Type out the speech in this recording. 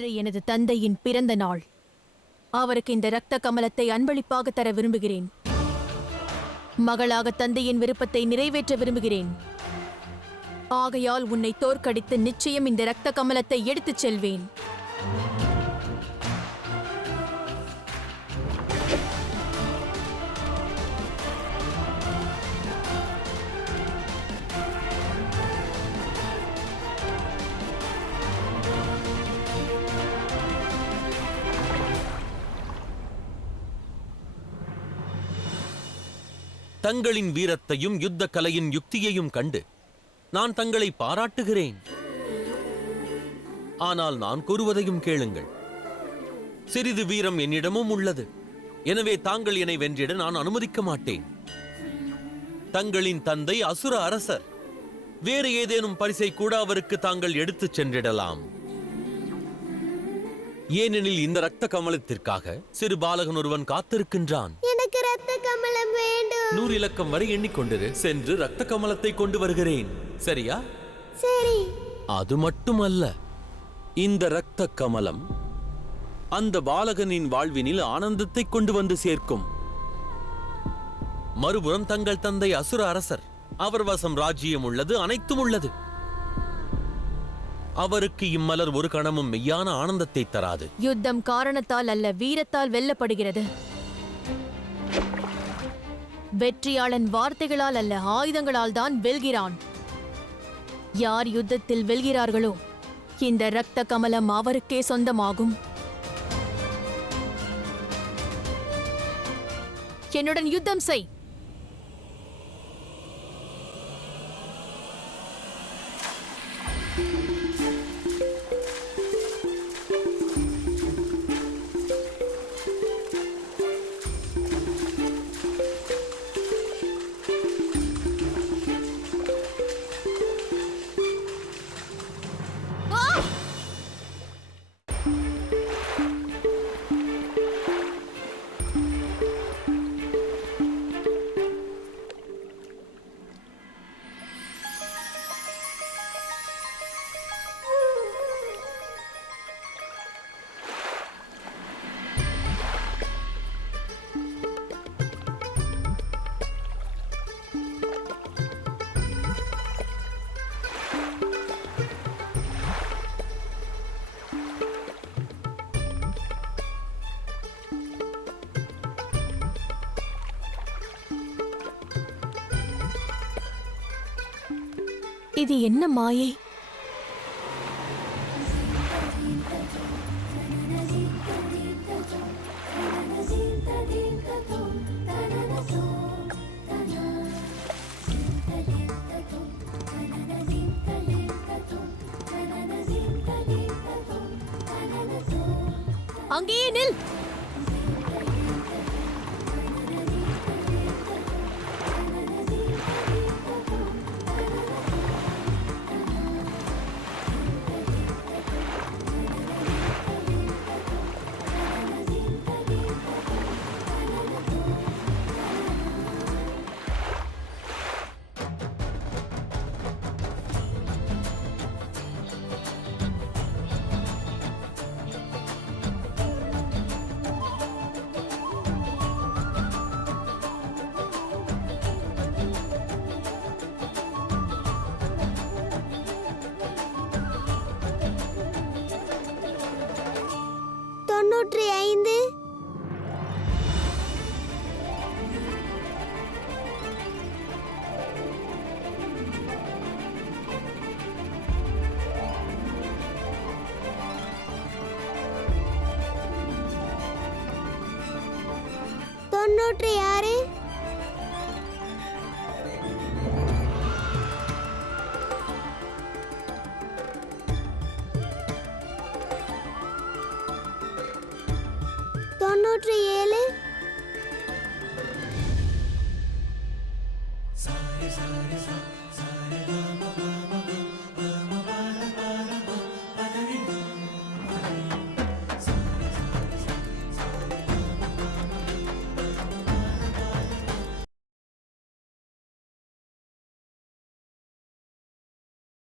இன்று எனது தந்தையின் பிறந்த நாள். அவருக்கு இந்த இரத்த கமலத்தை அன்பளிப்பாக தர விரும்புகிறேன். மகளாக தந்தையின் விருப்பத்தை நிறைவேற்ற விரும்புகிறேன். ஆகையால் உன்னை தோற்கடித்து நிச்சயம் இந்த இரத்த கமலத்தை எடுத்துச் செல்வேன். தங்களின் வீரத்தையும் யுத்த கலையின் யுக்தியையும் கண்டு நான் தங்களை பாராட்டுகிறேன். ஆனால் நான் கூறுவதையும் கேளுங்கள். சிறிது வீரம் என்னிடமும் உள்ளது. எனவே தாங்கள் என்னை வென்றிட நான் அனுமதிக்க மாட்டேன். தங்களின் தந்தை அசுர அரசர். வேறு ஏதேனும் பரிசை கூட அவருக்கு தாங்கள் எடுத்துச் சென்றிடலாம். ஏனெனில் இந்த இரத்த கமலத்திற்காக சிறு பாலகன் ஒருவன் காத்திருக்கின்றான். எனக்கு இரத்த கமலம் வேண்டும். 100 இலக்கம் வரை எண்ணிக்கொண்டிரு. சென்று இரத்த கமலத்தை கொண்டு வருகிறேன். சரியா? சரி. அது மட்டுமல்ல, இந்த இரத்த கமலம் அந்த பாலகனின் வாழ்வினில் ஆனந்தத்தை கொண்டு வந்து சேர்க்கும். மறுபுறம் தங்கள் தந்தை அசுர அரசர். அவர் வசம் ராஜ்யம் உள்ளது, அனைத்தும் உள்ளது. அவருக்கு இம்மலர் ஒரு கணமும் மெய்யான ஆனந்தத்தை தராது. யுத்தம் காரணத்தால் அல்ல, வீரத்தால் வெல்லப்படுகிறது. வெற்றியாளன் வார்த்தைகளால் அல்ல, ஆயுதங்களால் தான் வெல்கிறான். யார் யுத்தத்தில் வெல்கிறார்களோ இந்த இரத்த கமலம் அவருக்கே சொந்தமாகும். என்னுடன் யுத்தம் செய். இது என்ன மாயை? அங்கேயே நில். யாரு? தொண்ணூற்றி